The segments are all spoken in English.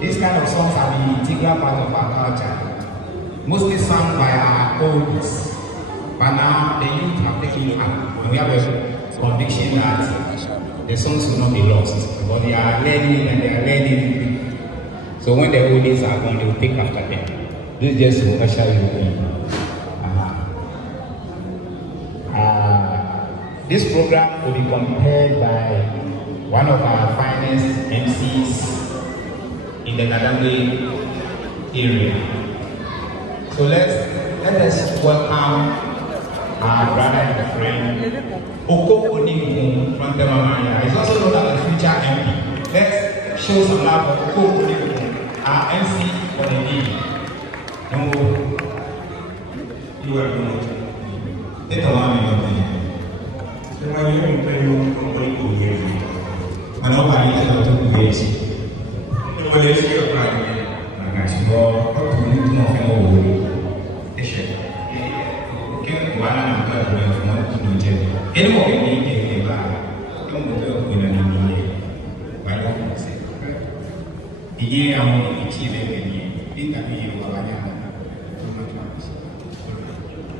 These kind of songs are the integral part of our culture, mostly sung by our oldies. But now the youth have taken it up, and we have a conviction that the songs will not be lost, but they are learning and they are learning. So when the oldies are gone, they will pick after them. This just will usher you in. This program will be compared by one of our finest MCs in the Kadambe area. So let us welcome our brother and friend Oko Onigun from Temamaya. He's also known as a future MP. Let's show some love for Oko Onigun, our MC for the day. No, you are good. Take a one minute. So my name is Onigun. And nobody is able to create. Nobody is here crying. And I said, well, how to do nothing over it? Okay, one and a half years from one to the jail. Anymore, you need a bar. Don't go to a year. Why don't you say? The year I'm achieving a year. In that year, what I have.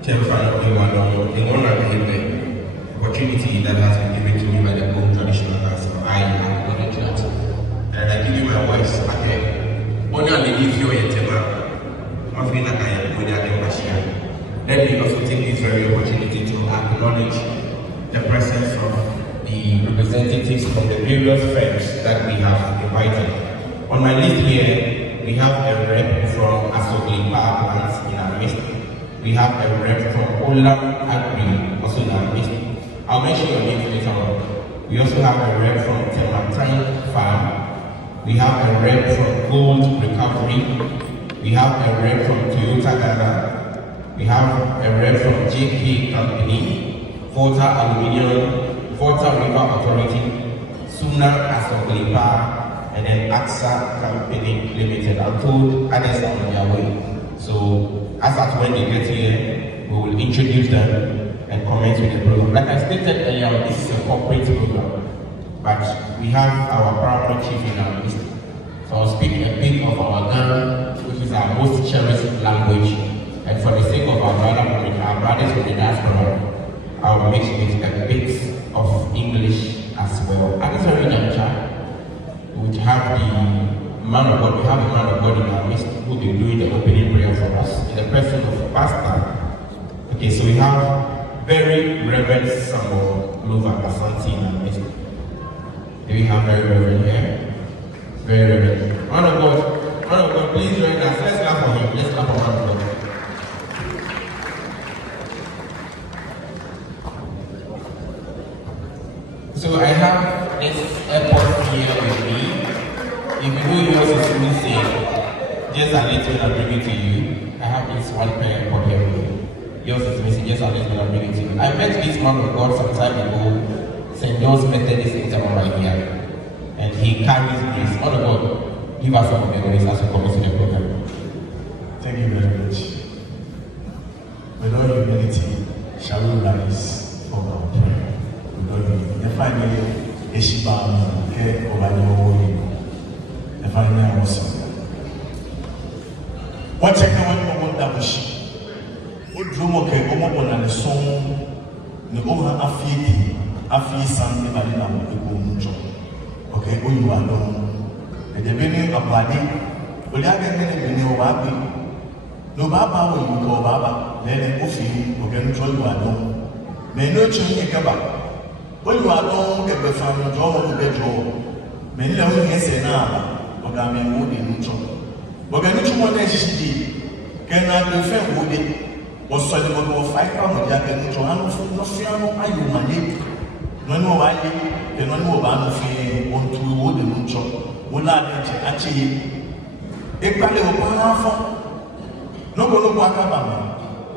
Tell everyone, the one that I have opportunity that has been given to me by the home traditional council. I acknowledge that. And I give you my voice. Okay. Only on the issue of Tema, let me also take this very opportunity to acknowledge the presence of the representatives from the various firms that we have invited. On my list here, we have a rep from Asogli Power Plants in our midst. We have a rep from Ola Agri, also in our midst. I'll mention your names later on. We also have a rep from Tematine Farm. We have a rep from Gold Recovery. We have a rep from Toyota Ghana. We have a rep from JK Company, Volta Aluminium, Volta River Authority, Suna Asoglipa, and then AXA Company Limited. I'm told others are on their way. So as at when they get here, we will introduce them and commence with the program. Like I stated earlier, this is a corporate program, but we have our Paramount chief in our midst. So I'll speak a bit of our Ghana, which is our most cherished language. And for the sake of our brothers with the diaspora, I'll mix with a bit of English as well. At this very juncture, we have the man of God, we have a man of God in our midst who will be doing the opening prayer for us in the person of Pastor. Okay, so we have very Reverend Samuel Lova Asante in our midst. Do we have very Reverend here? Very Reverend. Man of God, please join us. Let's clap for him. Let's clap for man of God. So I have this airport here with me. If you know yours is missing, just a little I'll bring it to you. I have this one pair airport here with me. Yours is missing, just a little I'll bring it to you. I met this man of God some time ago, St. John's Methodist in Tampa right here. And he carries grace. Man of God, give us some of your grace as we come to the program. Thank you very much. With all humility, shall we rise for our prayer? Finally, Eshibam, Ke Obadiwo, the final was. What check the one that was Udrumoke, Omobon and the song, the over Afi San, the Badina, okay, who you are known. At the beginning of Badi, will I get many Babi? No Baba will you call Baba, then Ufi, who can tell you are known. May no change a when you are long, get the family draw of the bedroom. Many of you say now, but I mean, wood in neutral. But I need one SCD. Can I defend woody? Was solid over 5 pounds of jacket neutral? I'm no fear, I you money. No more I can no more ban fear, want to wood in neutral. Would I actually? A pally of half. No go back up.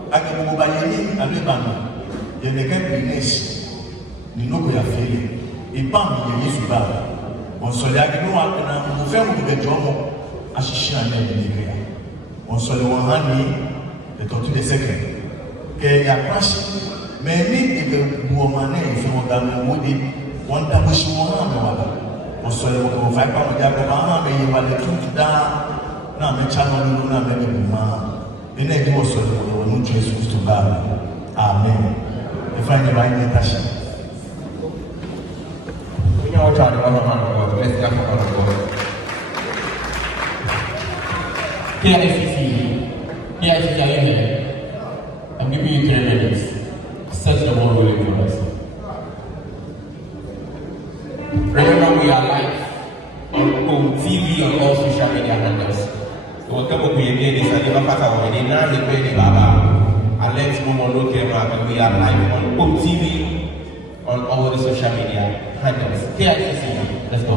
I can go by any and live. Then they can be nice. Ni no ya fele e pam ye yesu ba on so ya ke no akena mo fe mo de jomo ashishi anya ni ke ya on so le won hani e to de second ke ya crash me ni e be bo mane e fe mo da mo de won da bo shi mo ha me wala on so le mo fa pa mo ja ko ba ha me ye wala tu da na me channel no na me be ma e na e mo so le mo no Jesus to ba amen e fa ni ba ni tashi. Let's clap for man of God. PICC, are you there? I'm giving you 3 minutes. Search the world really for us. Remember, we are live on TV on all social media handles. So, come up here again. This is the Baba. We now repair the Baba. And let's move on. Look here, we are live on TV on all the social media handles. PICC, let's go.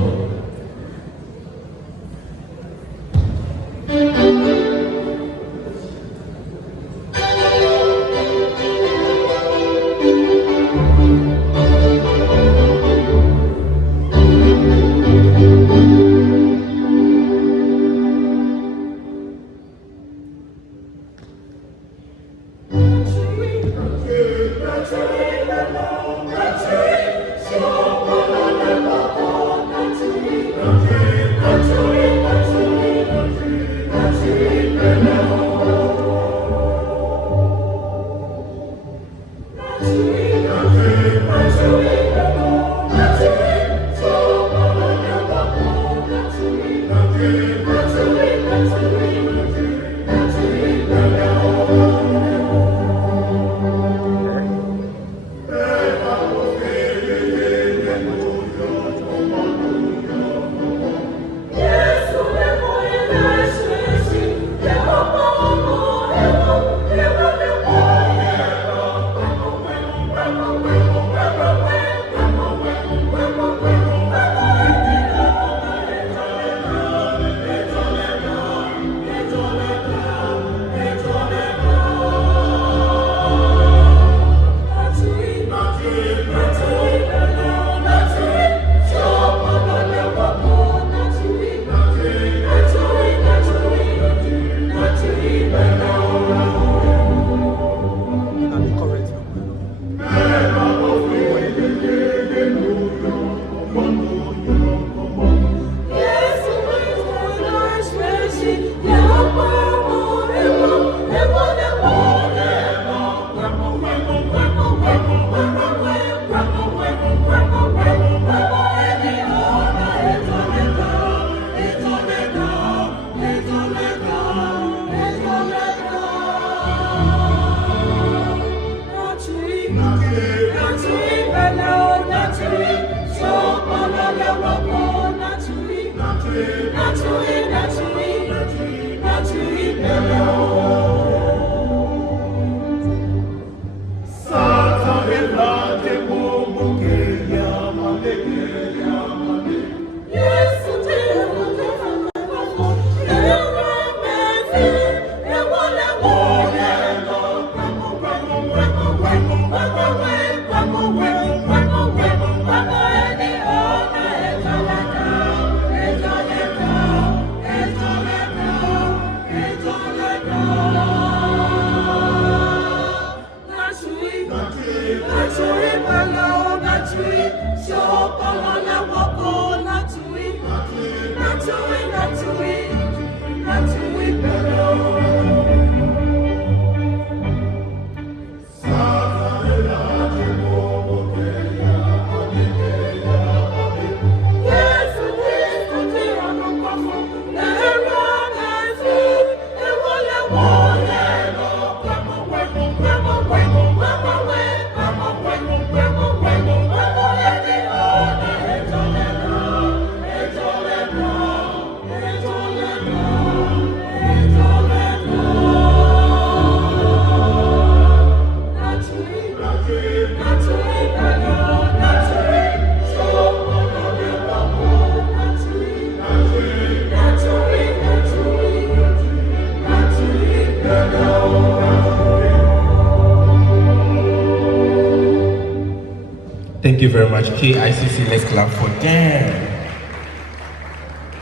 Thank you very much. KICC, let's clap for them.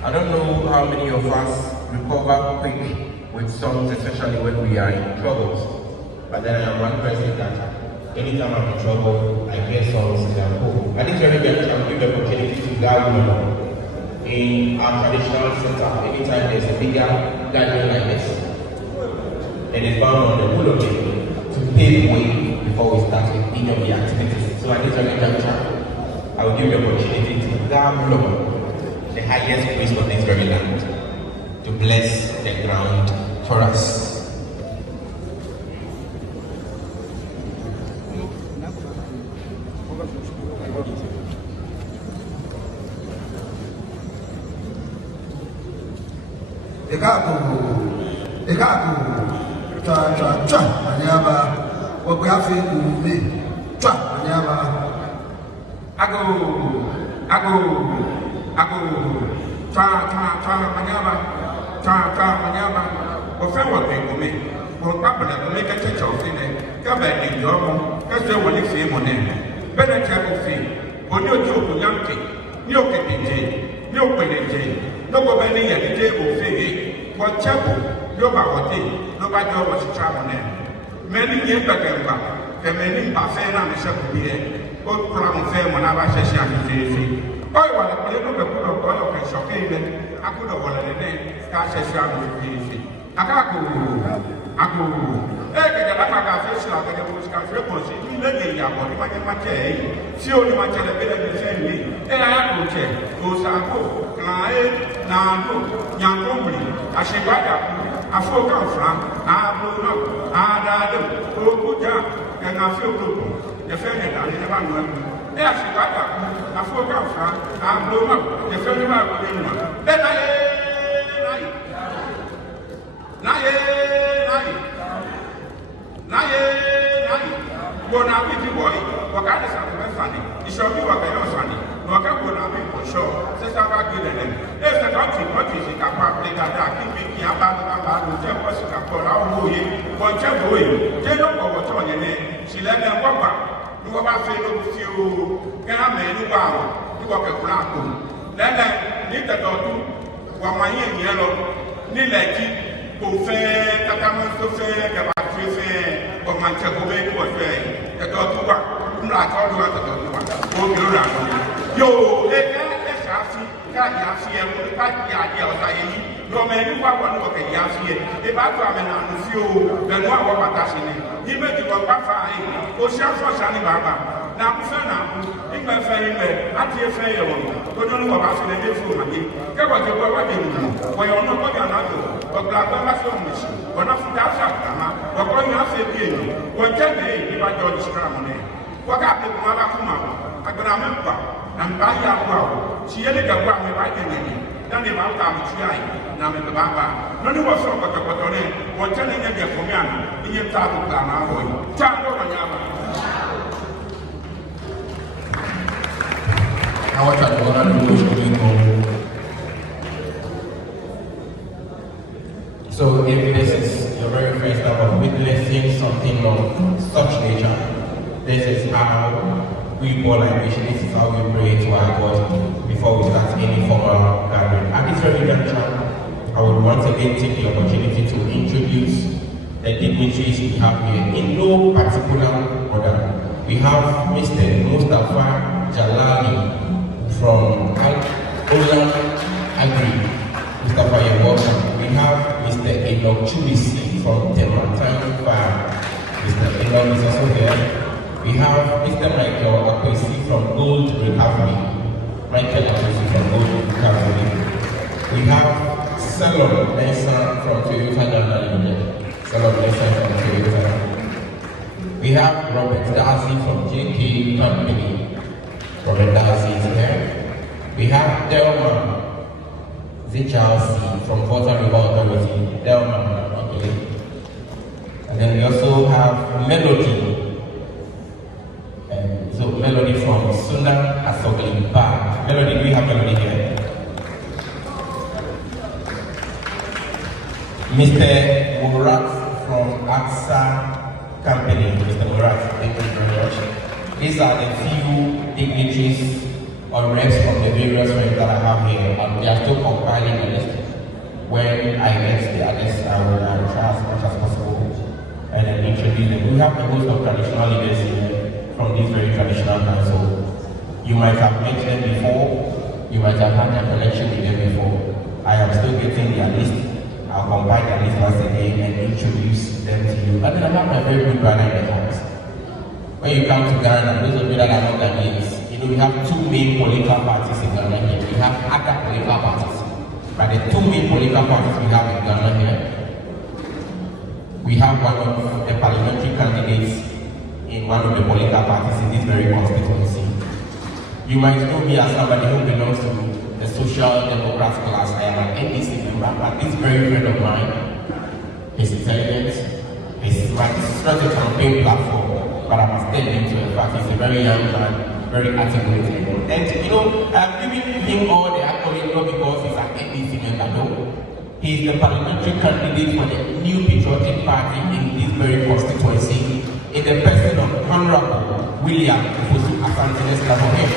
I don't know how many of us recover quick with songs, especially when we are in troubles. But then I am one person that anytime I'm in trouble, I hear songs and I go. And it's very much I'll give the opportunity to that woman in our traditional setup. Anytime there's a bigger gathering like this, and it's bound on the whole of it to pave way before we start with any of the activities. So at this very juncture, I will give the opportunity to God, the highest priest of this very land, to bless the ground for us. Many years back, and many Bafana and Shakubi, both Crown Fame when I was a shabby. Oh, well, I put a put of oil and shopping. I could have wanted a name, Cassia Shabby. Akaku, Aku, Eka, fish like a bush country, you let me have one, my Mate, she only much at a bit of the same me. And I have to check, Osako, Clay, Nango, Young Woman, Ashibada. I forgot from, I blew up, I died, oh, good job, and I feel good. The family, I never know. Yes, I forgot from, I blew up, the family, then I boy, what I is funny. It shall be what I was funny. No, I can't go now for sure. Since I've good at them. If the country, what is it? I can't play that. Keep me about the temples. I call our way. One temple way. They don't know what's on your name. She let them walk back. You have a fellow with you. Can I make you wow? You walk a black room. Then I need the daughter. While my yellow. Nilaki. Fair, Kataman to fair, Gabatri fair, or my Chakome was fair. The daughter, like all the other, yo, let's ask you, Yasi, and the idea of Diane. No man, you are one of the Yasi. If I come and I feel, then what about that? He made you go back for Ocean for Shani Baba. Now, in my family, I dear fair, but don't know about the different money. Get what you were doing. When you're not going to but black mission. When I forgot that, but going out again, what 10 days if I don't scram on it. What happened to Mama? I got a member and buy your wow. She had a grab me right in it. Then the mouth I'm trying. Now, Mr. Baba, none of us saw what on it. What telling you for me in your time of Ghana. Tell over I watch at one of the so if this is your very first time of witnessing something of such nature, this is how we call liberation, this is how we pray to our God before we start any formal gathering. At this very juncture, I would once again take the opportunity to introduce the dignitaries we have here in no particular order. We have Mr. Mustafa Jalali from Ola Agri. Mustafa, you're welcome. We have Mr. Enoch Chubisi from Parmountcy Farm. Mr. Enoch is also here. We have Mr. Michael Akwesi from Gold Recovery. Michael Akwesi from Gold Recovery. We have Salom Nelson from Toyota Ghana Limited. Salom Nelson from Toyota. We have Robert Darcy from JK Company. Robert Darcy is here. We have Delma Zichalsi from Water River Authority. Delma, okay. And then we also have Melody. So Melody from Sunda Asogli Bar. Melody, do we have Melody here? Mr. Murat from AXA Company. Mr. Murat, thank you very much. These are the few dignitaries or reps from the various friends that I have here, and they are still compiling the list. When I get the others, I will try as much as possible and then introduce them. We have a host of traditional leaders here from this very traditional council. You might have met them before, you might have had a connection with them before. I am still getting their list. I'll compile their list once again and introduce them to you. And then I have my very good brother in the house. When you come to Ghana, those of you that are not Ghanaians, we have two main political parties in Ghana here. We have other political parties. But the two main political parties we have in Ghana here, we have one of the parliamentary candidates in one of the political parties in this very constituency. You might know me as somebody who belongs to the Social Democrat class. I am an NDC member, but this very friend of mine is intelligent. This is not a campaign platform, but I must tell you to the fact he's a very young man, very articulate. And I'm giving him all the accolades not because he's an NDC member, no. He's the parliamentary candidate for the New Patriotic Party in this very constituency, in the person of Honorable William Fosu Asante. Let's clap for him.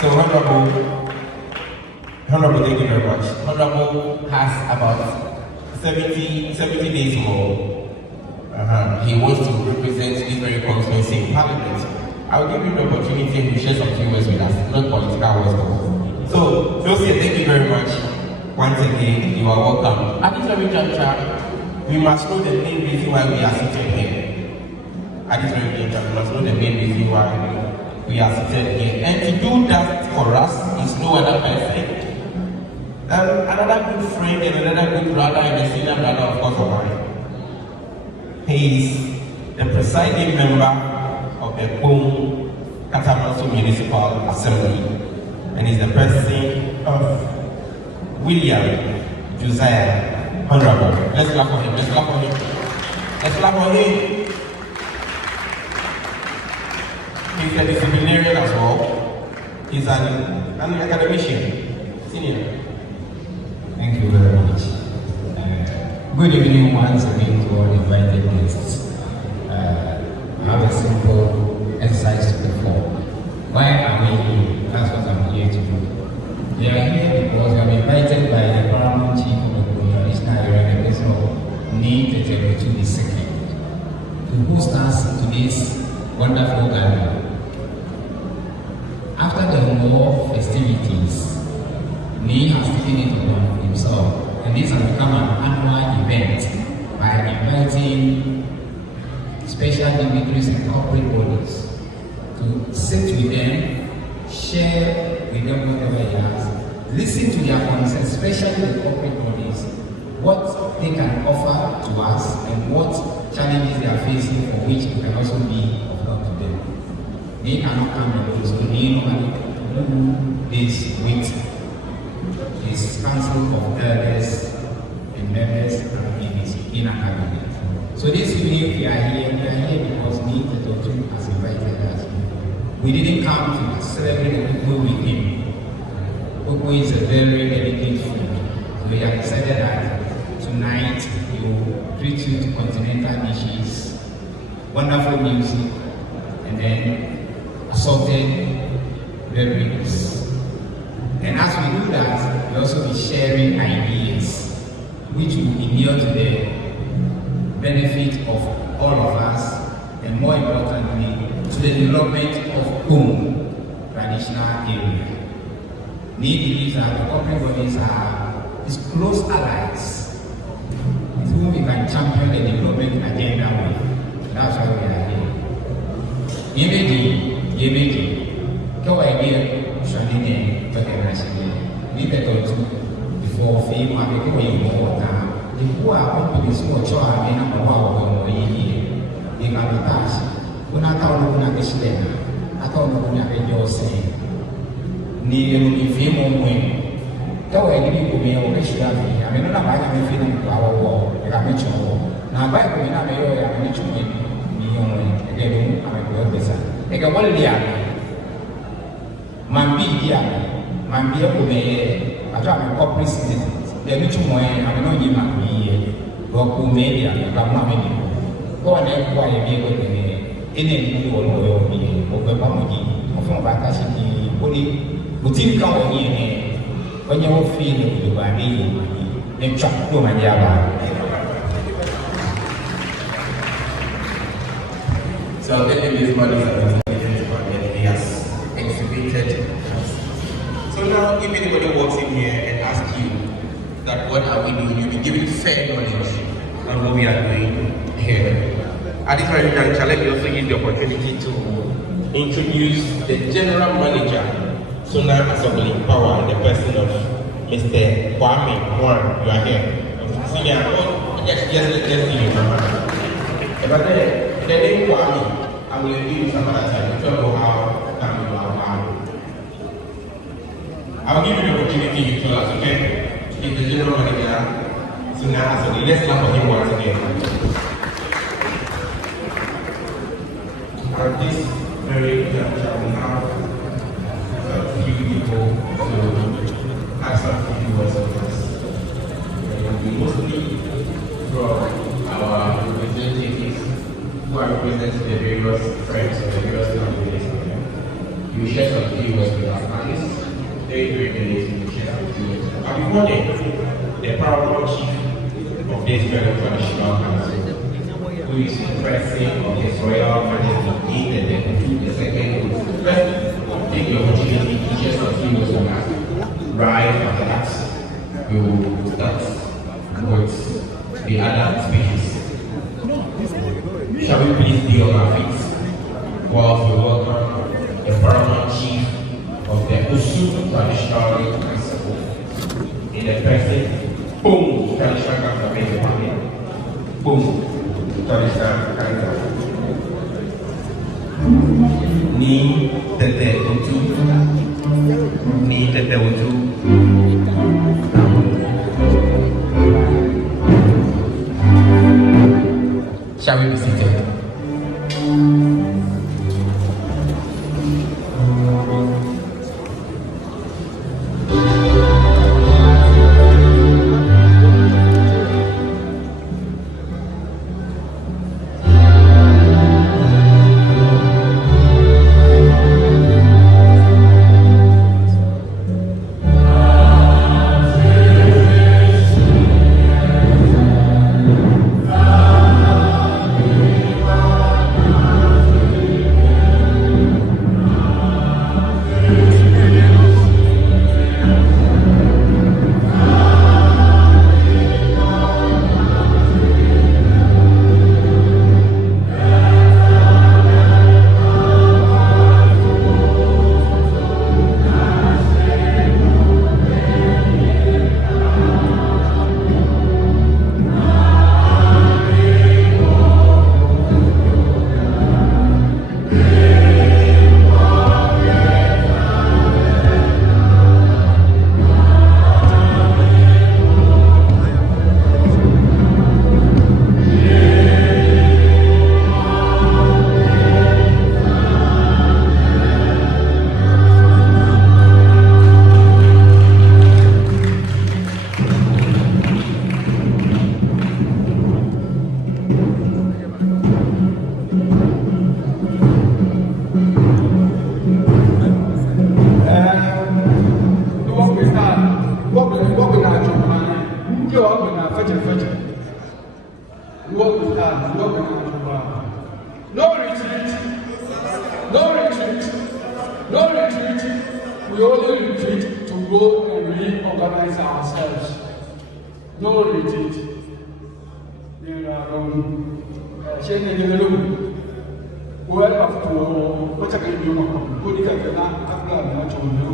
So Honorable, thank you very much. Honorable has about 70 days more. He wants to represent this very constituency in Parliament. I'll give you the opportunity to share some few words with us, not political words. So, Josie, thank you very much. Once again, you are welcome. At this very juncture, we must know the main reason why we are seated here. At this very juncture, we must know the main reason why we are seated here. And to do that for us is no other person. Another good friend and another good brother and a senior brother, of course, of mine. He is the presiding member of the Kpone Parmountcy Municipal Assembly, and is the person of William Josiah Honorable. Let's clap for him. Let's clap for him. Let's clap for him. He's a disciplinarian as well. He's an academician, senior. Thank you very much. Good evening once again to all invited guests. I have a simple exercise to perform. Why are we here? That's what I'm here to do. We are here because we have been invited by the Parmountcy of the traditional area, the person of Need to the second, to host us to this wonderful gathering. After the war festivities, Need has taken it upon himself, and this has become an annual event by inviting special dignitaries and corporate bodies to sit with them, share with them whatever he has, listen to their concerns, especially the corporate bodies, what they can offer to us and what challenges they are facing for which we can also be of help to them. They cannot come and do so. They normally do this with his council of elders and members in a cabinet. So this evening we are here because Need has invited us. We didn't come to celebrate the Kpone with him. Kpone is a very delicate food. So we have decided that tonight we will treat you to continental dishes, wonderful music, and then assorted beverages. And as we do that, we also be sharing ideas which will inure to the benefit of all of us, and more importantly, to the development of Kpone traditional area. Need believes that the corporate bodies are his close allies with whom we can champion the development agenda with. That's why we are here. Yemeji, Kawa idea, Shanine, Takanashine, need a to before fame, I become a more time. The who are companies who are trying to make a here. They can be passed. When I thought of an addition, I thought of an addition. Near the fame when Kawa idea to me or should have been. I mean, not by having feeling to our war, the amateur war. Now, by going up a year, I'm going to me only again. I'm a good person. Like a one year. Mambi Diana, Mambi Obey, I try my corporate citizens. The rich way, I know you might be Goku Media, Gamma. Go and inquire me with the any or Pamuji, or from Bakashi, Body, Butin County, when you're feeling the body, and chop to my yaba. So I'll tell you this money that he has exhibited. So now if anybody walks in here and asks you that what are we doing, you'll be given fair knowledge on what we are doing here. At this very juncture, let me also use the opportunity to introduce the General Manager, Sona Assembly Power, in the person of Mr. Kpone. You are here. Just see you. But the name Kpone, I will give you some other time to know how come you are found. I will give you the opportunity to tell us, okay? He's the General Manager, Sona Assembly. Let's clap for him once again. At this very juncture, we have a few people to ask a few words of us. And we mostly from our representatives who are representing the various friends of the various companies. You will share some few words with our panelists. Very minutes to share some few words. But before then, the Parmountcy of this very traditional council, who is pressing of His Royal Majesty in the second group. First, take the opportunity to share some few words on that. Right after that, we will start with the other speeches. Shall we please be on our feet whilst we welcome the Paramount Chief of the Usu Traditional Council in the person, boom, Traditional Council of the boom. Ni tete utu. Shall we be seated? We only retreat to go and reorganize ourselves. No retreat. There are change in the room. Well, after what I can do, put it at the plan to do.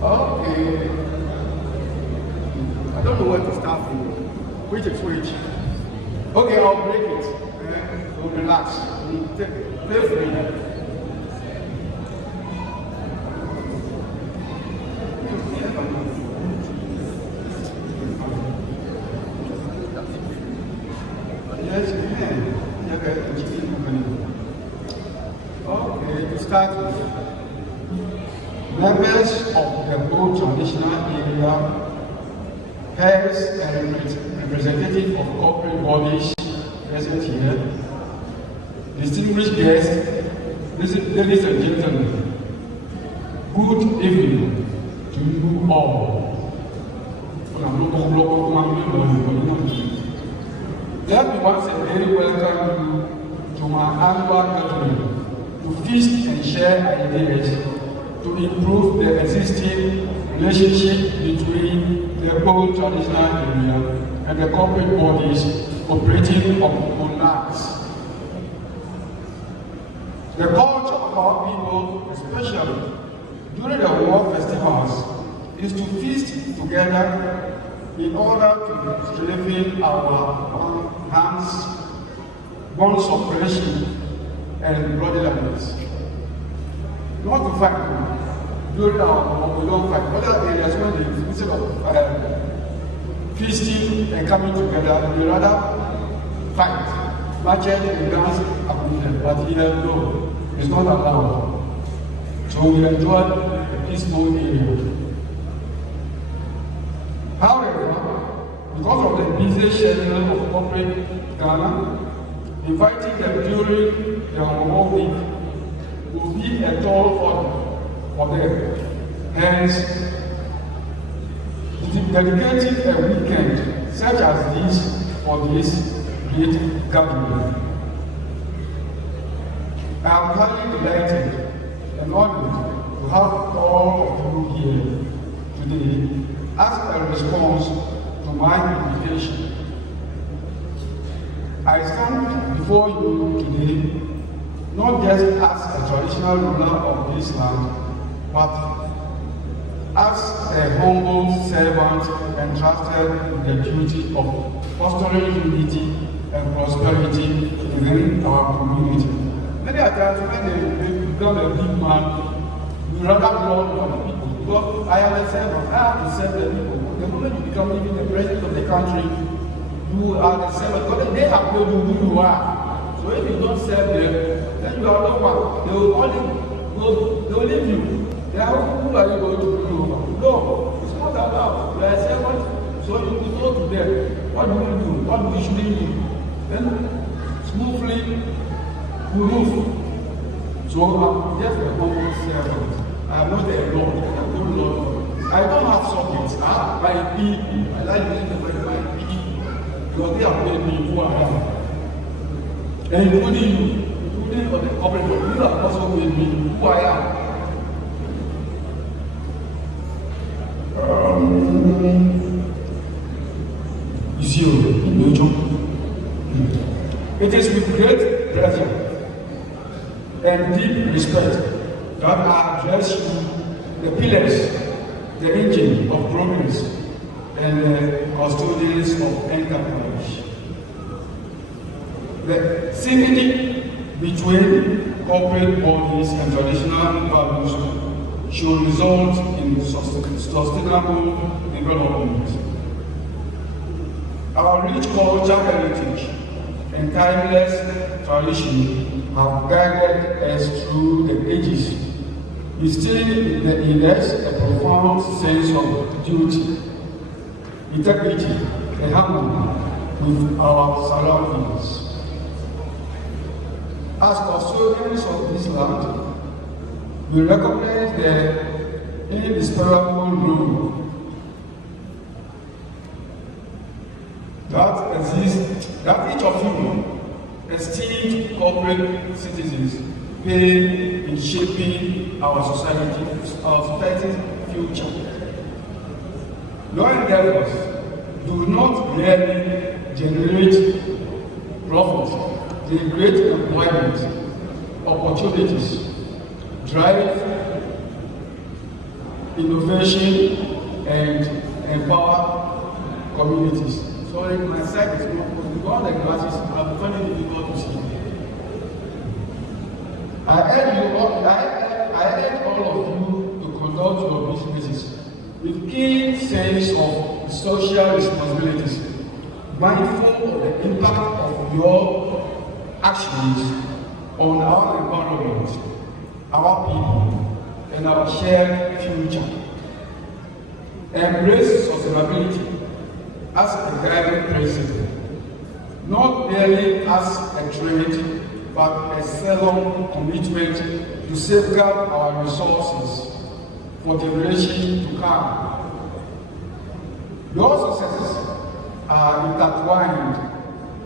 Okay. I don't know where to start from. Which is which? Okay, I'll break it. So relax. Play free. Okay, to start with, members of the whole traditional area, heads and representatives of corporate bodies present here, distinguished guests, ladies and gentlemen, good evening to you all. Let me once again welcome you to my annual gathering to feast and share ideas to improve the existing relationship between the whole traditional area and the corporate bodies operating on lands. The culture of our people, especially during the war festivals, is to feast together in order to strengthen our hands, bonds of friendship, and brotherliness. Not to fight. During our war, we don't fight. Other areas, when they, instead of feasting and coming together, they rather fight, march and dance among them. But here, no, it's not allowed. So we enjoy a peaceful area. However, because of the busy schedule of corporate Ghana, inviting them during their war week will be a tall order for them. Hence, dedicating a weekend such as this for this great gathering. I am highly delighted and honored to have all of you here today as a response to my invitation. I stand before you today not just as a traditional ruler of this land, but as a humble servant entrusted with the duty of fostering unity and prosperity within our community. Many times when they become a big man, you rather love for the people. Because I am a servant, I have to serve the people. The moment you become even the president of the country, you are the servant. Because they have told you who you are. So if you don't serve them, then you are not one. They will leave you. They are, who are you going to do? No, it's not allowed. You are a servant, so you will go to them. What do you do? What do you should do? Then smoothly you move. So I'm just a humble servant. I am not a Lord, I am not Lord. I don't have subjects. I have my people. I like using the word my people. Because they have made me who I am. And including for the corporate world, you have also made me who I am. It is with great pleasure and deep respect that I address you, the pillars, the engine of progress, and the custodians of enterprise. The synergy between corporate bodies and traditional values should result in sustainable development. Our rich cultural heritage and timeless tradition have guided us through the ages, instilling in us a profound sense of duty, integrity, and harmony with our surroundings. As custodians of this land, we recognize the indispensable role that exists, that each of you, esteemed corporate citizens, play in shaping our society's future. Your endeavors do not merely generate profit, they create employment, opportunities, drive innovation, and empower communities. Sorry, my sight is not good. All the glasses are finding it difficult to see. I urge all of you to conduct your businesses with keen sense of social responsibilities, mindful of the impact of your actions on our environment, our people, and our shared future. Embrace sustainability as a guiding principle, not merely as a trend, but a solemn commitment to safeguard our resources for generations to come. Your successes are intertwined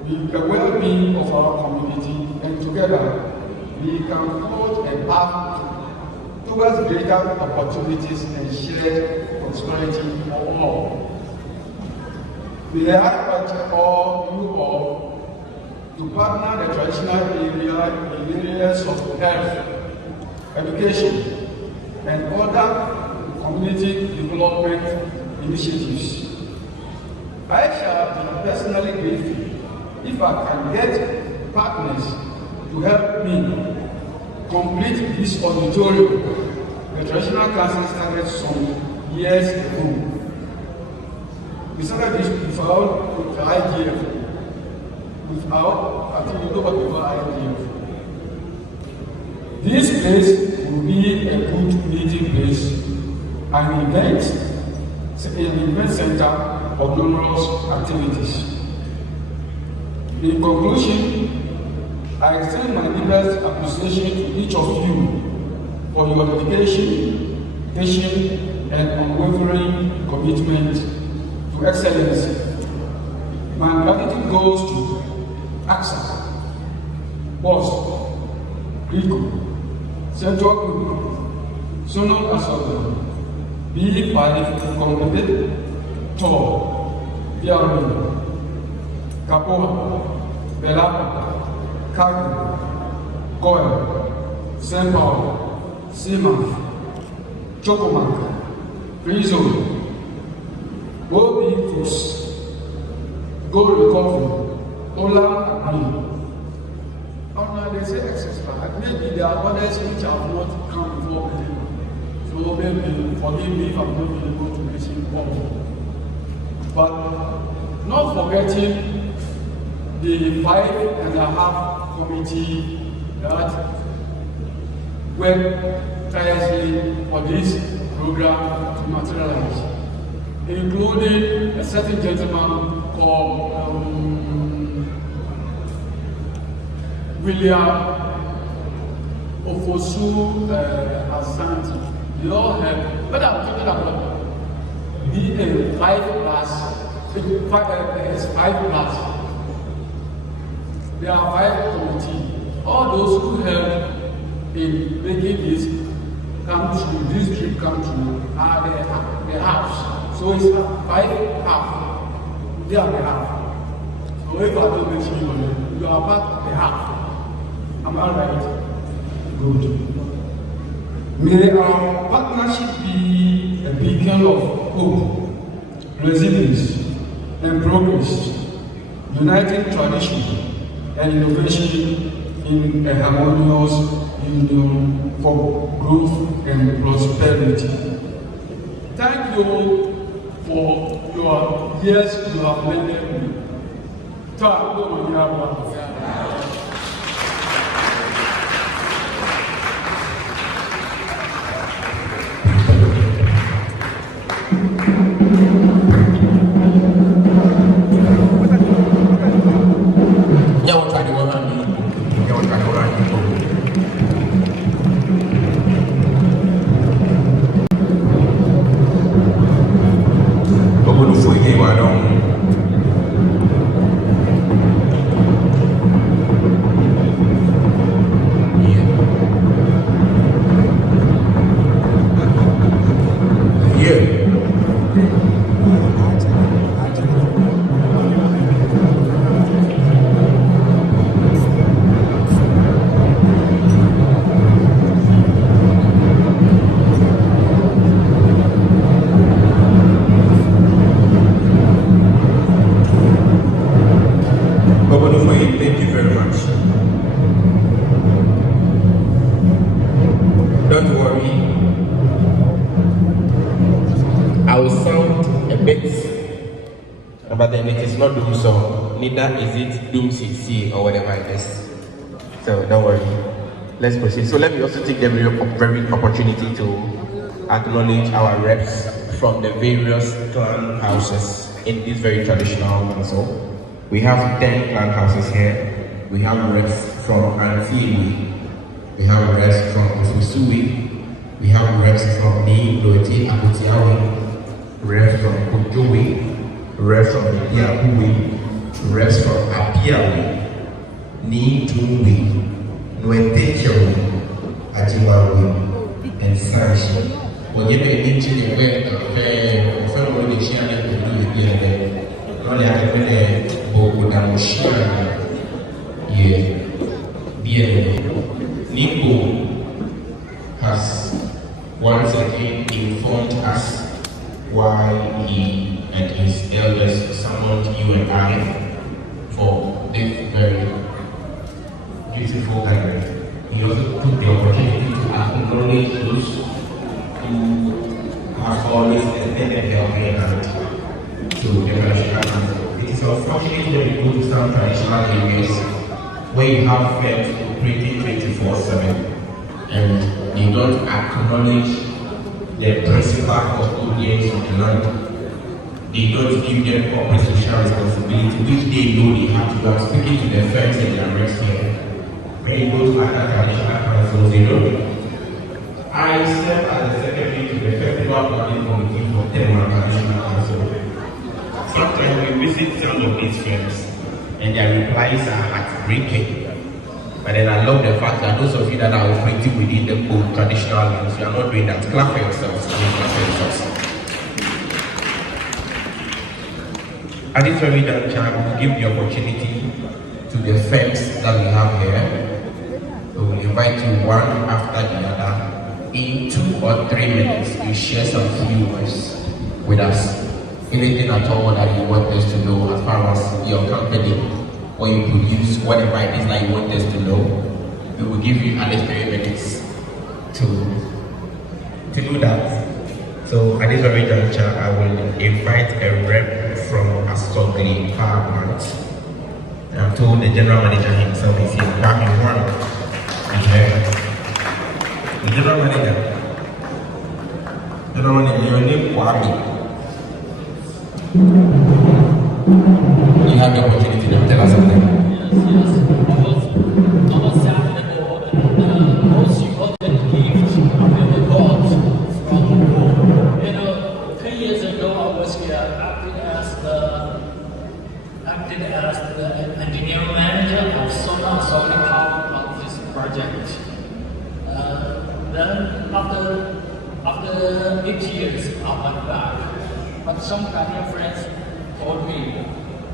with the well-being of our community, and together we can forge a path towards greater opportunities and shared prosperity for all. May I urge all to partner the traditional area in areas of health, education, and other community development initiatives. I shall be personally grateful if I can get partners to help me complete this auditorium. The traditional council started some years ago. We started this without the IDF. I think you know what before IDF. This place will be a good meeting place, an event center of numerous activities. In conclusion, I extend my deepest appreciation to each of you for your dedication, patience, and unwavering commitment to excellence. My gratitude goes to AXA, BOSS, RICO, Central Group, Sonal Assault, Be Qualified, TOR, DRB, Kpone, Belapa, Kpone, Goel, Sempower, Siemens, Chocomac, Rizzo, Go Foods, Go Recovery, Ola Agri. They say excess, but maybe there are others which have not come before me. So maybe forgive me if I'm not being able to mention all. But not forgetting the 5.5 committee that went tirelessly for this program to materialize, including a certain gentleman called William Ofosu Asante. They all have, but I'm talking about the 5+. There are 5 committees. All those who help in making this come true, this dream come true, are the halves. So it's 5.5. They are the half. So if I don't mention you are part of the half. Am I right? Good. May our partnership be a beacon of hope, resilience, and progress, uniting tradition and innovation in a harmonious union for growth and prosperity. Thank you for your years you have lended me. Thank you very much. Don't worry, I will sound a bit, but then it is not doom song, neither is it doom CC or whatever it is. So don't worry. let's proceed. So let me also take the very opportunity to acknowledge our reps from the various clan houses in this very traditional council. We have 10 clan houses here. We have reps from Antiwi. We have reps from Ususui. We have reps from Ni Loti Akutiawi. Reps from Kujowi. Reps from Yahui. Reps from Apiawi. Ni Tunwi. Nuetechawi. Ajiwawi. And Sanshi. Well, you may mention the way the fellow Nation to do it here. Not like a Bogudamushia. Yeah. Nico has once again informed us why he and his elders summoned you and I for this very beautiful gathering. He also took the opportunity to acknowledge those who have always extended their hand to the traditional council. It is unfortunate that we go to some traditional areas where you have firms operating 24/7 and they don't acknowledge the principal custodians of the land. They don't give them corporate social responsibility, which they know they have to do. I'm speaking to the firms and their reps here. When you go to other traditional councils, they don't. I serve as the secretary to the Festival Planning Committee for Tema Traditional Council. Sometimes we visit some of these firms and their replies are heartbreaking. But then I love the fact that those of you that are operating within the old traditional lands, you are not doing that. Clap for yourselves. Clap for yourselves. At this very juncture, we will give the opportunity to the firms that we have here. We will invite you one after the other. In 2 or 3 minutes, you share some few words with us. Anything at all that you want us to know as far as your company, what you produce, whatever it is that you want us to know, we will give you at least 3 minutes to do that. So at this very juncture, I will invite a rep from Asogli, Parmountcy. I'm told the general manager himself is here. The general manager, your name Kwame. You have the opportunity to tell us something. Yes. I was sad that the most important gift I ever got from 10 years ago I was here acted as the engineering manager of solar power of this project. Then after 8 years I went back, but some Ghanaian friends told me,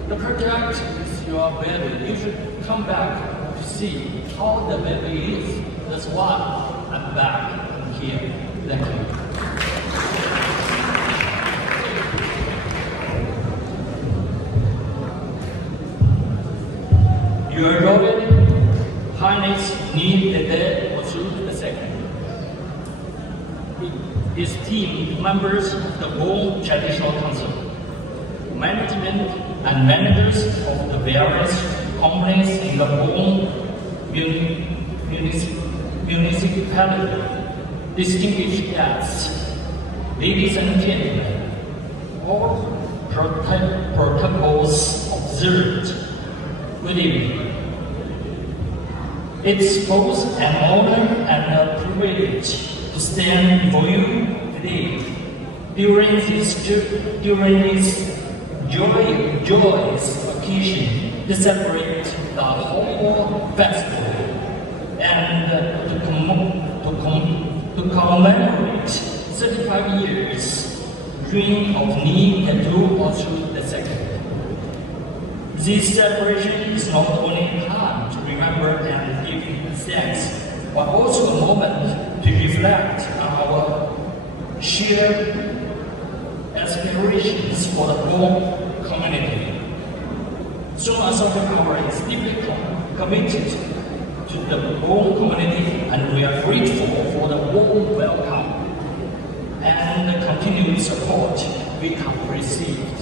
the project is your baby, you should come back to see how the baby is. That's why I'm back here. Thank you. Your Royal Highness Ni Dede Osu II. His team members of the whole traditional council, management and managers of the various companies in the whole municipality, distinguished guests, ladies and gentlemen, all protocols observed. Good evening. It's both an honor and a privilege to stand before you today during this joyous occasion to celebrate the whole festival and to commemorate 35 years reign of Ni Dede Osu II. This celebration is not only time to remember and give thanks, but also a moment to reflect on our shared aspirations for the whole community. Sona Power is deeply committed to the whole community, and we are grateful for the warm welcome and the continued support we have received.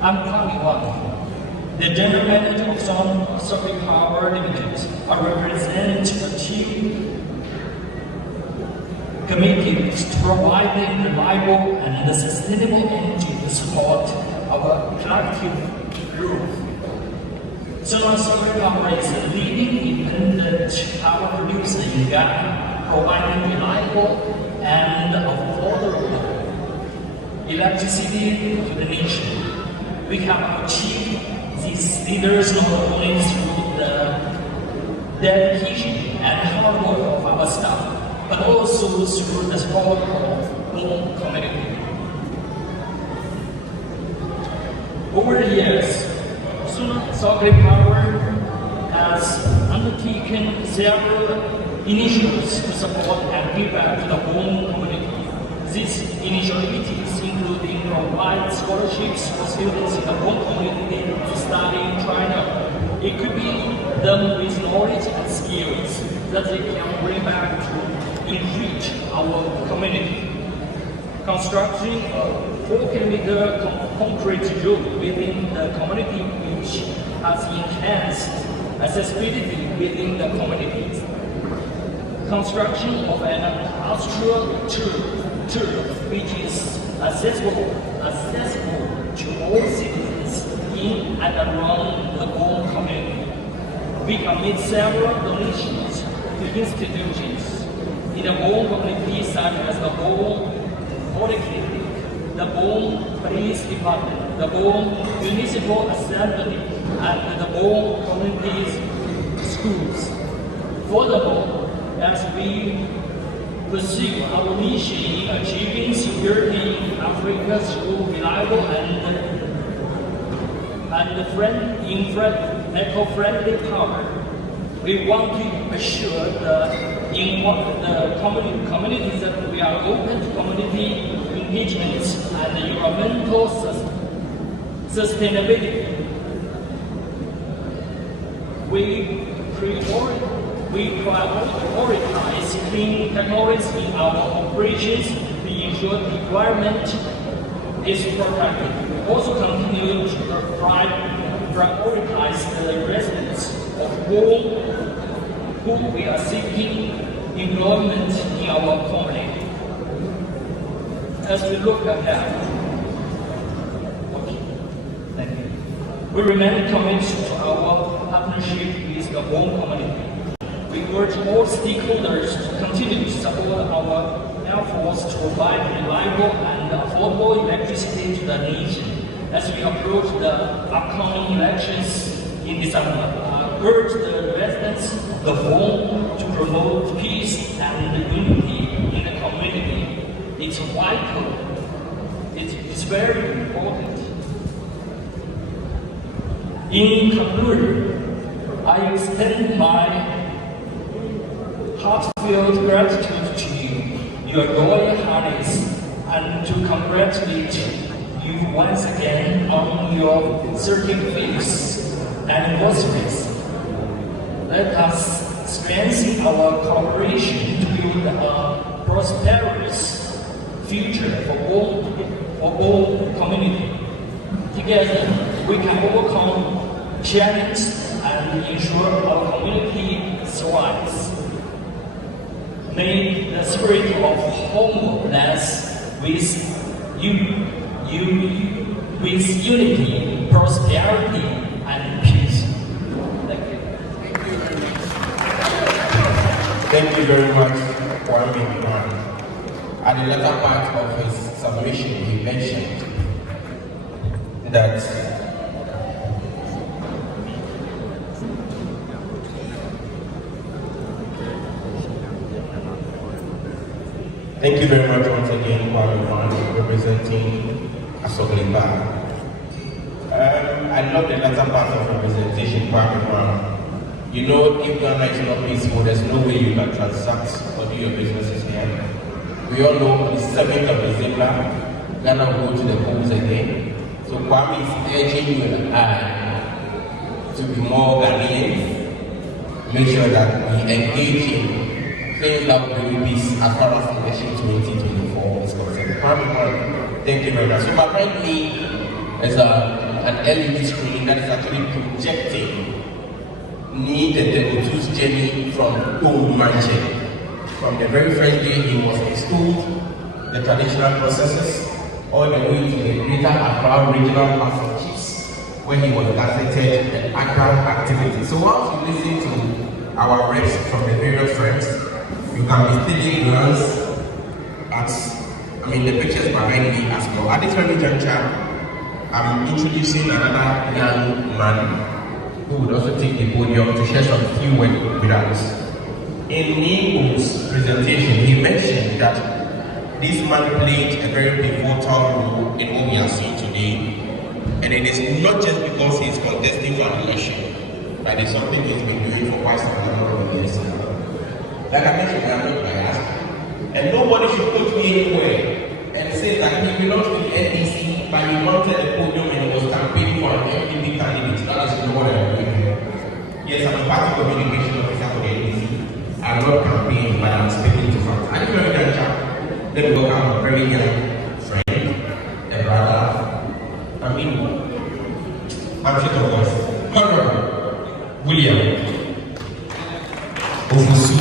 I'm Kpone, the General Manager of Sona Power Limited. I represent a team committed to providing reliable and sustainable energy to support our collective growth. Solar Power is a leading independent power producer in Ghana, providing reliable and affordable electricity to the nation. We have achieved these leaders not only through the dedication and hard work of our staff, but also through the support of the whole community. Over the years, Solar Power has undertaken several initiatives to support and give back to the home community. These initiatives including provide scholarships for students in the home community to study in China, equipping them with knowledge and skills that they can bring back to enrich our community. Constructing a 4-kilometer concrete road within the community which has enhanced accessibility within the communities. Construction of an industrial turf which is accessible to all citizens in and around the whole community. We can make several donations to institutions in the whole community such as the whole polyclinic, the whole police department, the whole municipal assembly, and the whole community's schools. Furthermore, as we pursue our mission in achieving security in Africa through reliable and eco-friendly power, we want to assure in the communities that we are open to community engagements and environmental sustainability. We prioritize clean technologies in our operations to ensure the environment is protected. We also continue to prioritize the residents of who we are seeking employment in our community. As we look ahead, we remain committed to our partnership with the home community. We urge all stakeholders to continue to support our efforts to provide reliable and affordable electricity to the nation as we approach the upcoming elections in December. Urge the residents of the home to promote peace and unity in the community. It's vital. It's very important. In conclusion, I extend my heartfelt gratitude to you, Your Royal Highness, and to congratulate you once again on your 35th anniversary. Let us strengthen our cooperation to build a prosperous future for all community. Together, we can overcome challenges and ensure our community thrives. May the spirit of homelessness with unity, prosperity, and peace. Thank you. Thank you very much, Kwame. At the latter part of his submission, he mentioned that thank you very much once again, Kwame, representing Asogliba. I love the latter part of representation, Kwame. You know, if Ghana is not peaceful, there's no way you can transact or do your businesses here. We all know on the 7th of December, Ghana will go to the polls again. So Kwame is urging you and I to be more Ghanaians, make sure that we engage in things that will bring peace as far as election 2024 is concerned. Kwame, thank you very much. So my friend me is an LED screen that is actually projecting Ni the Debutu's journey from Parmountcy. From the very first day he was installed, the traditional processes, all the way to the Greater Accra Regional Council Chiefs, where he was gazetted and agile activities. So once you listen to our reps from the various friends, you can be stealing glance at, the pictures behind me as well. At this very juncture, I'm introducing another young man who would also take the podium to share some few words with us. In Nico's presentation, he mentioned that this man played a very pivotal role in what we are seeing today, and it is not just because he's contesting for an election, but it's something he's been doing for quite some number of years now. Like I mentioned, I'm not biased, and nobody should put me anywhere and say that he belongs to the NDC, but he mounted the podium and was campaigning for an MPP candidate. That is not what I'm doing here. Yes, I'm a party communication officer for the NDC. I'm not campaigning, but I'm speaking to facts. I didn't know that. Let me welcome a very young friend, a brother. I'm sure of voice. Honorable William Ofusu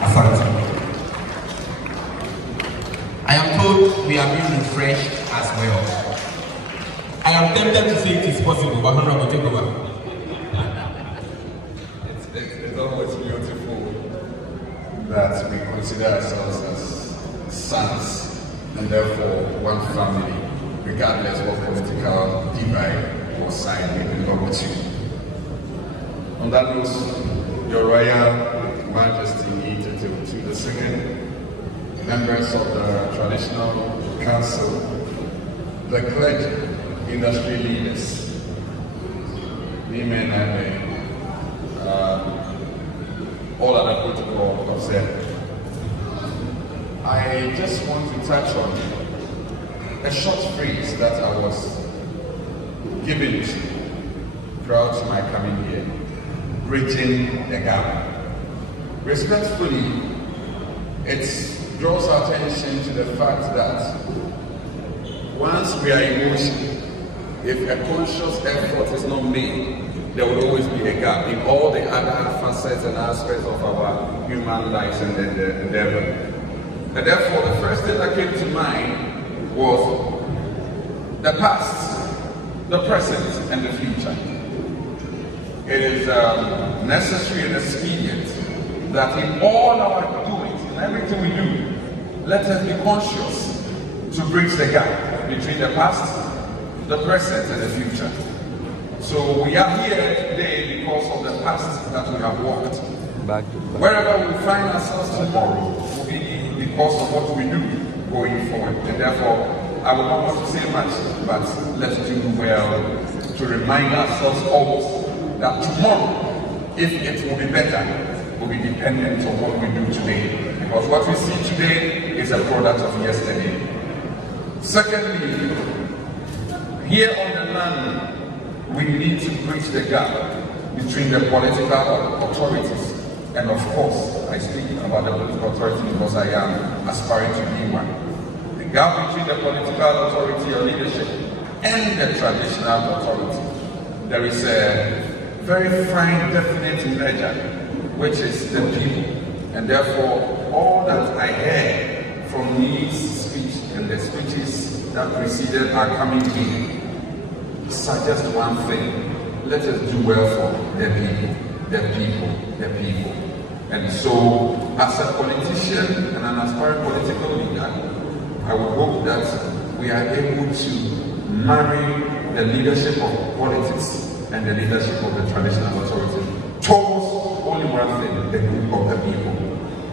Asante. I am told we are being refreshed as well. I am tempted to say it is possible, but Honorable, take over. It's always beautiful that we consider ourselves as sons and therefore one family, regardless of political divide or side we belong to. On that note, Your Royal Majesty to the second, members of the Traditional Council, the clergy, industry leaders, women and all other protocol observed. I just want to touch on a short phrase that I was given throughout my coming here, bridging the gap. Respectfully, it draws our attention to the fact that once we are in motion, if a conscious effort is not made, there will always be a gap in all the other facets and aspects of our human lives and endeavor. And therefore, the first thing that came to mind was the past, the present, and the future. It is necessary and expedient that in all our doings, in everything we do, let us be conscious to bridge the gap between the past, the present, and the future. So we are here today because of the past that we have walked. Wherever we find ourselves tomorrow will be because of what we do going forward. And therefore, I would not want to say much, but let's do well to remind ourselves always that tomorrow, if it will be better, will be dependent on what we do today. Because what we see today is a product of yesterday. Secondly, here on the land, we need to bridge the gap between the political authorities and, of course, I speak about the political authority because I am aspiring to be one. The gap between the political authority or leadership and the traditional authority. There is a very fine, definite measure, which is the people. And therefore, all that I heard from Lee's speech and the speeches that preceded are coming in suggest one thing: let us do well for the people, the people, the people. And so, as a politician and an aspiring political leader, I would hope that we are able to marry the leadership of politics and the leadership of the traditional authority towards only one thing: the good of the people.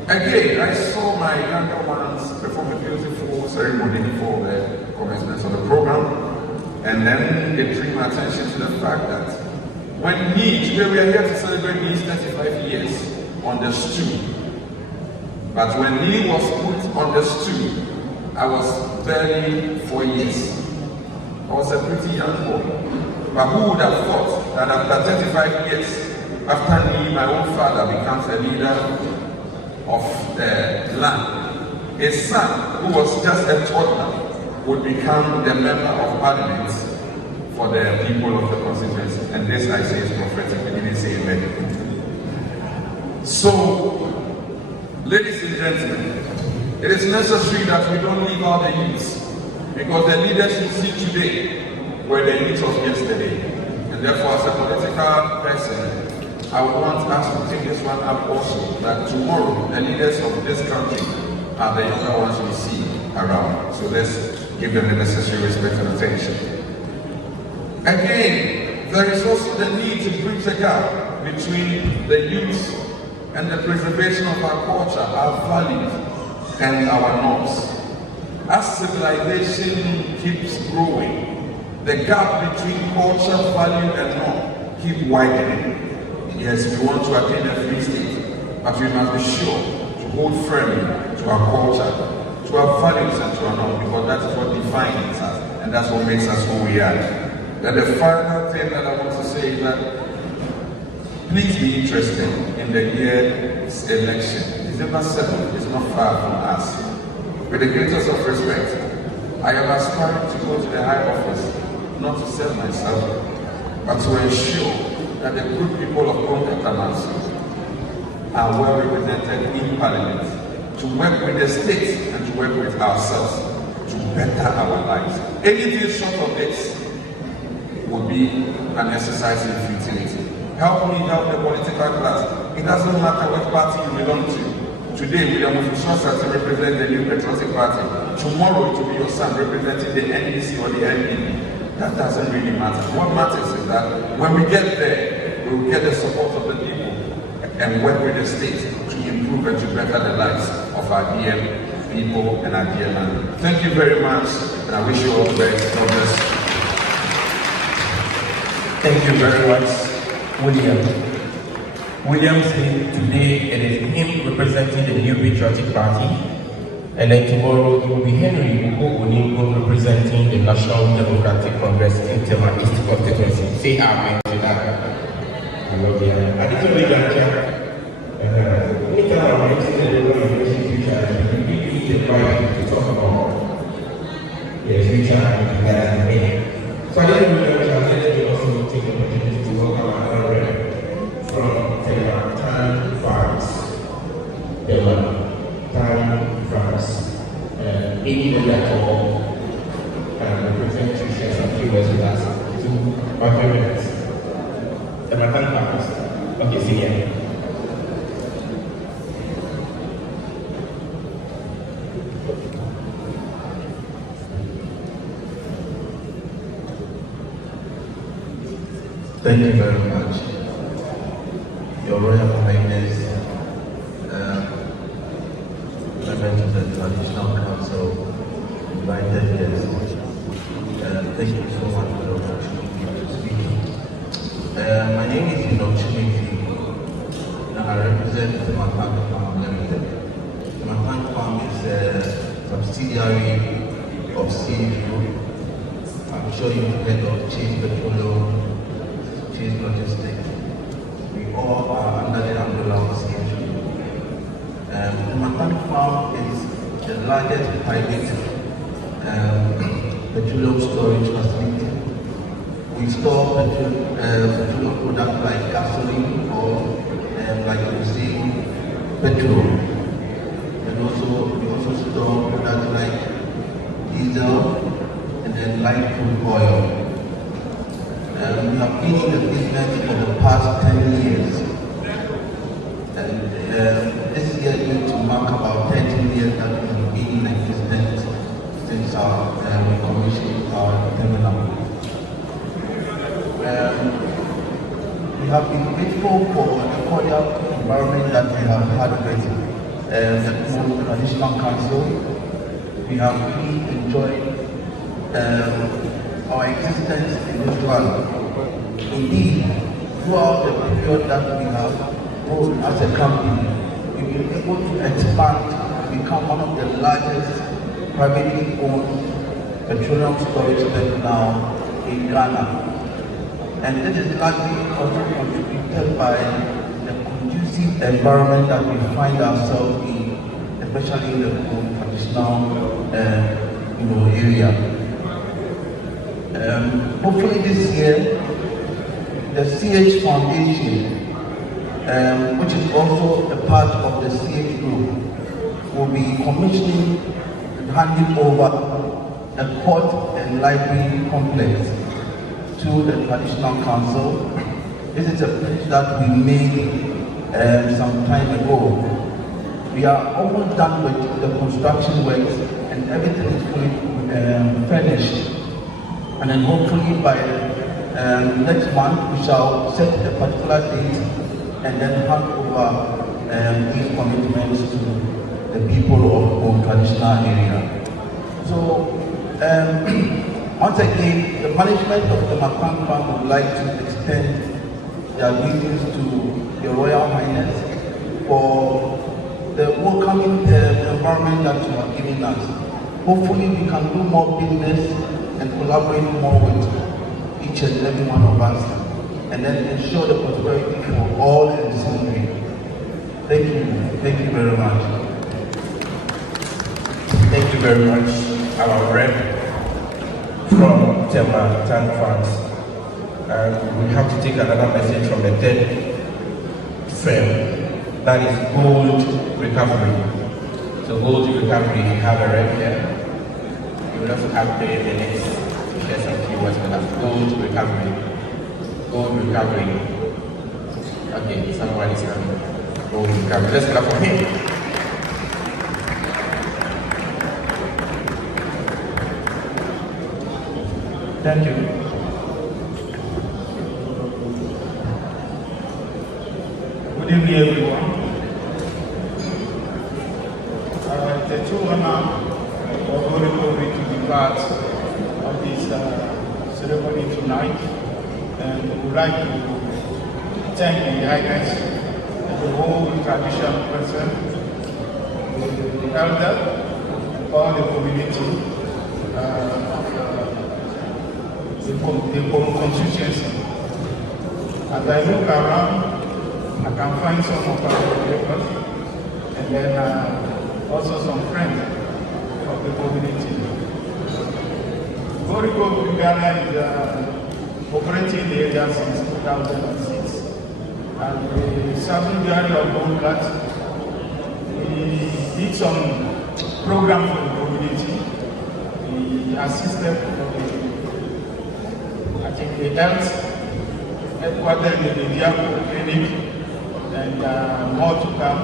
Again, I saw my younger ones perform a beautiful ceremony for the commencement of the program. And then they drew my attention to the fact that when today we are here to celebrate Lee's 35 years on the stool. But when Lee was put on the stool, I was barely 4 years. I was a pretty young boy. But who would have thought that after 35 years, after Lee, my own father, becomes a leader of the land, his son, who was just a toddler, would become the member of parliament for the people of the constituency. And this I say is prophetic, I didn't say amen. So, ladies and gentlemen, it is necessary that we don't leave out the youths, because the leaders you see today were the youths of yesterday. And therefore, as a political person, I would want us to take this one up also, that tomorrow the leaders of this country are the younger ones we see around. So let's give them the necessary respect and attention. Again, there is also the need to bridge the gap between the youth and the preservation of our culture, our values, and our norms. As civilization keeps growing, the gap between culture, value, and norm keep widening. Yes, we want to attain a free state, but we must be sure to hold firmly to our culture, to our values, and to our norm, because that is what defines us, and that's what makes us who we are. Then the final thing that I want to say is that please be interested in the year's election. December 7th is not far from us. With the greatest of respect, I am aspiring to go to the high office, not to sell myself, but to ensure that the good people of Parmountcy are well represented in Parliament, to work with the state and to work with ourselves to better our lives. Anything short of this would be an exercise in futility. Help me help the political class. It doesn't matter what party you belong to. Today, William Officials to represent the New Patriotic Party. Tomorrow, it will be your son representing the NDC or the NPP. That doesn't really matter. What matters is that when we get there, we will get the support of the people and work with the state to improve and to better the lives of our dear people and our dear land. Thank you very much, and I wish you all the best. God bless you. Thank you very much, William. William said today it is him representing the New Patriotic Party, and then tomorrow it will be Henry Ugo representing the National Democratic Congress in Tema East constituency. Say amen to that. I didn't really get that. Anytime I'm interested in the future, we need the right to talk about the future and that in me. So I didn't really also take the opportunity to welcome our friend from Time France, France, any of that all represent to share some few words with us to our parents. The Matan France. Okay, see ya. Thank you very much. Your Royal Highness, members of the Traditional Council, invited guests, thank you so much for the opportunity to speak. My name is Kpone, and I represent the Parmountcy Limited. The Parmountcy is a subsidiary of CU. I'm sure you've heard of Change Petroleum, Change Logistics. We all are under the umbrella of CU. The Parmountcy is the largest private petroleum storage facility. We store petroleum products like gasoline or like we say petrol. And also we also store products like diesel and then light crude oil. We have been in the business for the past 10 years. And this year is going to mark about 13 years that we have been in existence since we commissioned our terminal. We have been grateful for the cordial environment that we have had with the Traditional Council. We have really enjoyed our existence in this land. Indeed, throughout the period that we have grown as a company, we've been able to expand to become one of the largest privately owned petroleum storage terminal in Ghana. And this is largely also contributed by the conducive environment that we find ourselves in, especially in the traditional area. Hopefully this year, the CH Foundation, which is also a part of the CH group, will be commissioning and handing over a court and library complex to the Traditional Council. This is a pledge that we made some time ago. We are almost done with the construction works and everything is fully finished. And then hopefully by next month we shall set a particular date and then hand over these commitments to the people of the traditional area. So once again, the management of the Macquarie Farm would like to extend their greetings to the Royal Highness for the welcoming environment that you are giving us. Hopefully we can do more business and collaborate more with each and every one of us and then ensure the prosperity for all and sundry. Thank you very much. Thank you very much, our rep from Tema Tank Farms. And we have to take another message from the third firm, that is Gold Recovery. So Gold Recovery, we have a rep here. We will also have 3 minutes to share some few words with us. Gold Recovery. Gold Recovery. Okay, someone is coming. Gold Recovery. Let's clap for him. Thank you. Good evening, everyone. The true honor of Gold Recovery to be part of this ceremony tonight, and we would like to thank the Highness and the whole traditional person, the elder, and all the community the constituency. As I look around, I can find some of our neighbors and then also some friends of the community. Gold Ghana is operating in the area since 2006. And the subsidiary of Gold Cat, we did some program for the community. We assisted the health headquartered in the Diapo Clinic, and more to come.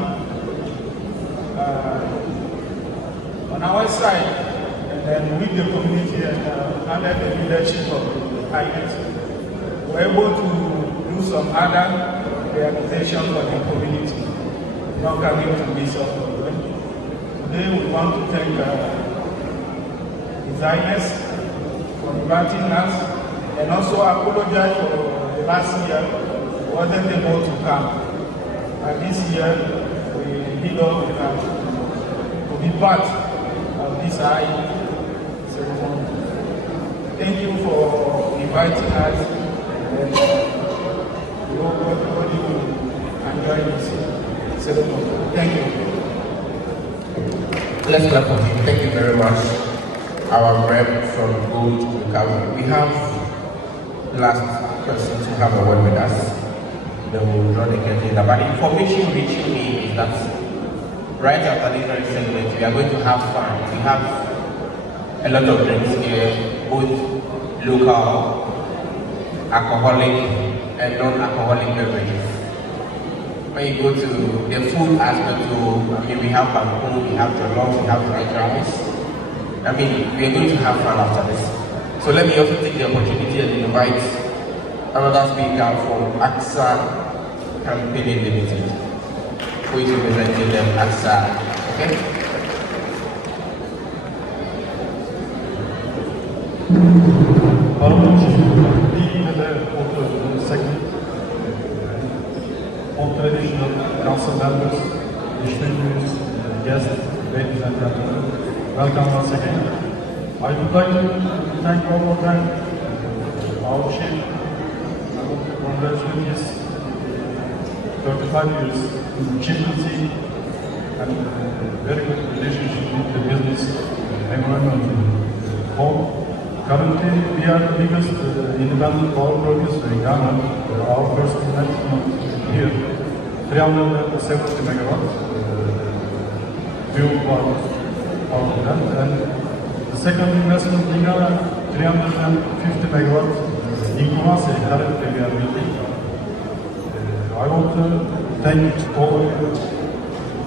On our side, and then with the community and under the leadership of the Highness, we were able to do some other realization for the community, not coming to this problem. Today we want to thank His Highness for inviting us, and also apologize for the last year we wasn't able to come. And this year we did all we can to be part of this high ceremony. Thank you for inviting us, and we hope everybody will enjoy this ceremony. Thank you. Let's clap for him. Thank you very much, our rep from Gold Recovery. We have last person to have a word with us. Then we'll draw the curtain. But the information reaching me is that right after this very segment, we are going to have fun. We have a lot of drinks here, both local, alcoholic, and non-alcoholic beverages. When you go to the food aspect, we have Parmountcy, we have jollof, we have fried rice. We are going to have fun after this. So let me also take the opportunity and invite another speaker from AXA Campaigning Limited, who is representing them, AXA. Okay? Parmountcy, being the second, all traditional council members, distinguished guests, ladies and gentlemen, welcome once again. I would like to thank one more time our chief. I want to congratulate his 35 years in chieftaincy and very good relationship with the business environment home. Currently, we are the biggest independent power producer in Ghana. Our first investment here, 370 megawatts, fuel power plant, and the second investment in Ghana, 350 megawatts in Kpone. Currently, we are building. I want to thank all of you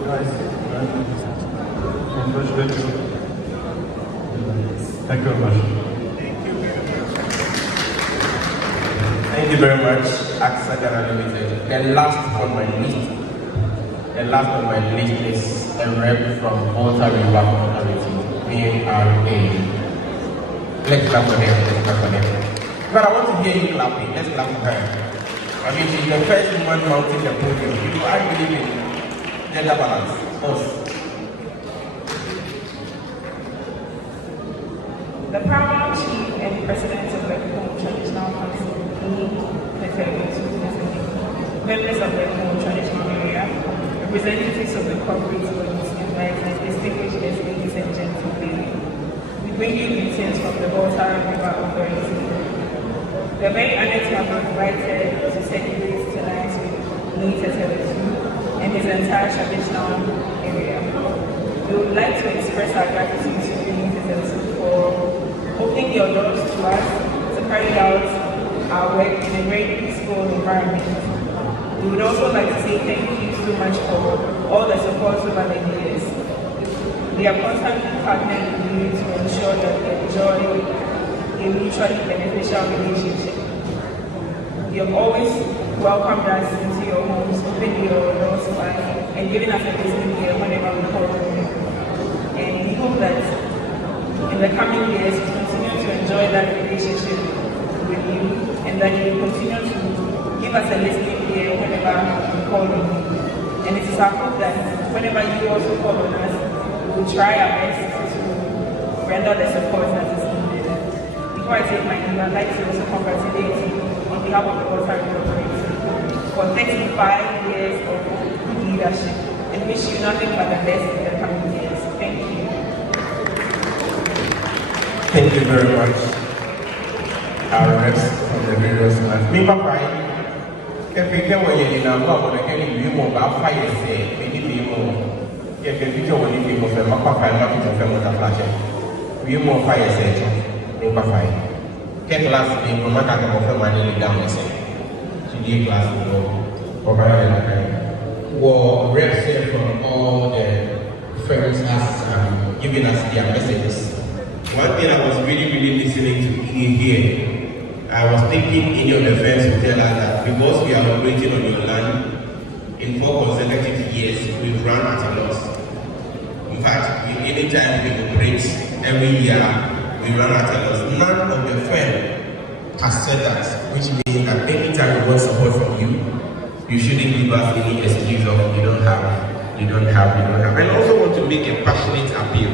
guys and congratulate you. Thank you very much. Thank you very much, AXA Ghana Limited. And last on my list is a rep from Water River Authority, ARA. Let's clap for them, But I want to hear you clapping. Let's clap for her. I mean, she's the first woman mounting the podium. You are believe in gender balance. Us. The Paramount Chief and President of the Kpone Traditional Council, members of the Kpone Traditional Area, representatives of the corporate bodies, and distinguished guests, ladies and gentlemen, we bring you greetings from the Water River Authority. We are very honored to have been invited to celebrate tonight with Kpone and his entire traditional area. We would like to express our gratitude to Kpone for opening your doors to us to carry out our work in a very peaceful environment. We would also like to say thank you so much for all the support over the years. We are constantly partnering with you to ensure that we enjoy a mutually beneficial relationship. You have always welcomed us into your homes, opened your doors to us, and given us a listening ear whenever we call on you. And we hope that in the coming years, we continue to enjoy that relationship with you, and that you will continue to give us a listening ear whenever we call on you. And it is our hope that whenever you also call on us, we will try our best to render the support that is needed. Before I take my leave, I'd like to also congratulate you on behalf of the Water River Authority for 35 years of leadership, and wish you nothing but the best in the coming years. Thank you. Thank you very much, our reps from the various lands. Me, Papa, if you can, when you're in a book, when I can be more about fire, say, maybe be more. If you picture when you be more, Papa, I'm not to film with a flash. We more fire, say, in Papa. Get last name, no matter how much money down, say. She did class for my well, reps here from all the friends has giving us their messages. One thing I was really listening to here, I was thinking any of the friends would tell us that because we are operating on your land, in 4 consecutive years, we've run at a loss. In fact, anytime we operate, every year, we run at a loss. None of the friends has said that, which means that anytime we want support from you, you shouldn't give us any excuse of you don't have. And I also want to make a passionate appeal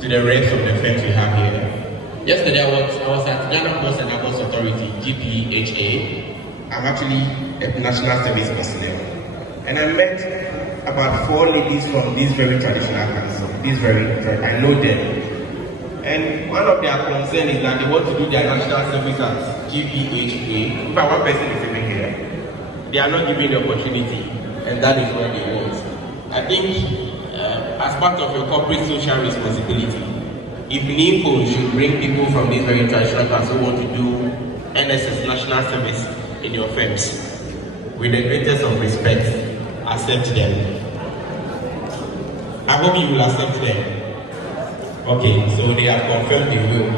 to the rest of the friends we have here. Yesterday I was at Ghana Post and Abos Authority, GPHA. I'm actually a national service personnel. And I met about 4 ladies from this very traditional council. I know them. And one of their concerns is that they want to do their national service at GPHA. But one person is even here. They are not given the opportunity, and that is what they want. I think as part of your corporate social responsibility, if NIPO should bring people from this very traditional class who want to do NSS national service in your firms, with the greatest of respect, accept them. I hope you will accept them. Okay, so they have confirmed they will.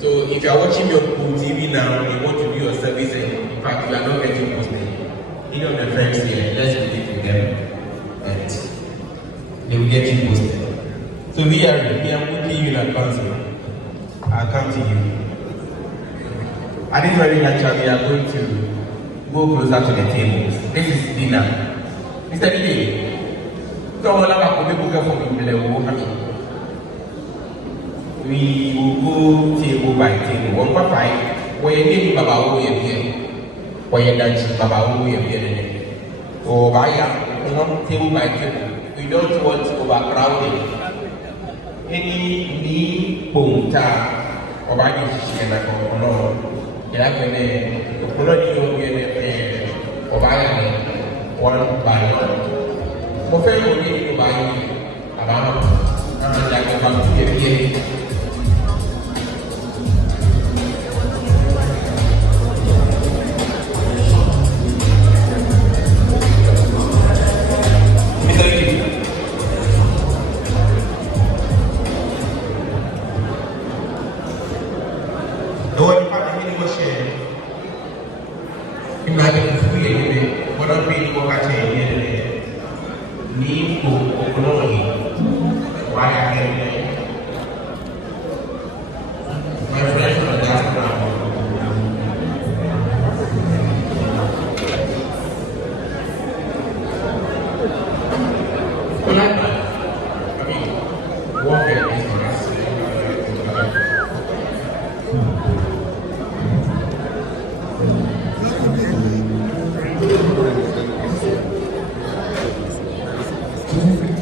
So if you are watching your TV now and you want to do your service, and in fact you are not getting posted, any of the friends here, let's meet with them and they will get you posted. So we are putting you in advance. I'll come to you. At this very juncture, we are going to go closer to the tables. This is dinner. Mr. Dide, come on, we will go table by table. One by five, where you need Baba where you dance Baba where you or by table by table. We don't want overcrowding. Any knee punta Obagi Shikena Kono, Yakene, Kolonio, Obagi, one by one. Mofel will be to buy about like about 58. Thank you.